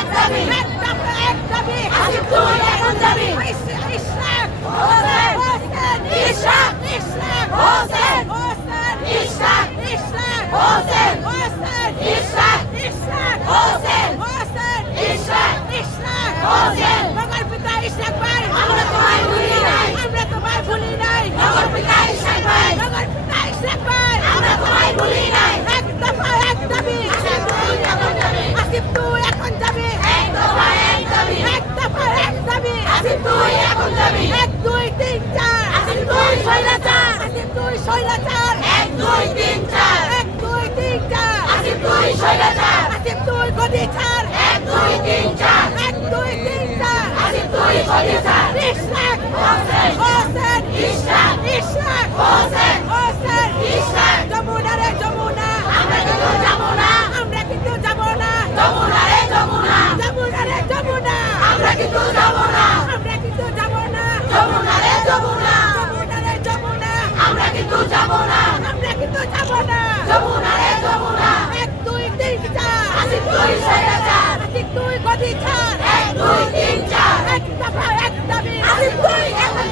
এক দাবি এক দফা এক দাবি আসিফ তুই এখন যাবি ইশরাক হোসেন ইশরাক ইশরাক হোসেন ইশরাক ইশরাক হোসেন ইশরাক ইশরাক হোসেন ইশরাক ইশরাক হোসেন নগর পিতা ইশরাক ভাই আমরা তোমায় ভুলি নাই আমরা তোমায় ভুলি নাই নগর পিতা ইশরাক ভাই নগর পিতা ইশরাক ভাই আমরা তোমায় ভুলি নাই এক দফা এক দাবি আসিফ তুই এখন যাবি আসিফ তুই এখন যাবি এক দফা এক দাবি এক দফা এক দাবি আসিফ তুই এখন যাবি 1 2 3 4 আসিফ তুই শৈলাচার আসিফ তুই শৈলাচার 1 2 3 4 1 2 3 4 আসিফ তুই শৈলাচার আসিফ তুই গদি ছাড় 1 2 3 4 1 2 3 4 আসিফ তুই গদি ছাড় ইশরাক হোসেন হোসেন ইশরাক ইশরাক হোসেন হোসেন ইশরাক যমুনা রে যমুনা আমরা কিন্তু যাব না আমরা কিন্তু যাব না যমুনা রে যমুনা যমুনা রে যমুনা আমরা কিন্তু যাব না আমরা কিন্তু যাব না যমুনা রে যমুনা যমুনা রে যমুনা আমরা কিন্তু যাব না আমরা কিন্তু যাব না যমুনা রে যমুনা 1 2 3 4 আসিফ তুই শৈলাচার আসিফ তুই গদি ছাড় 1 2 3 4 এক দফা এক দাবি আসিফ তুই এখন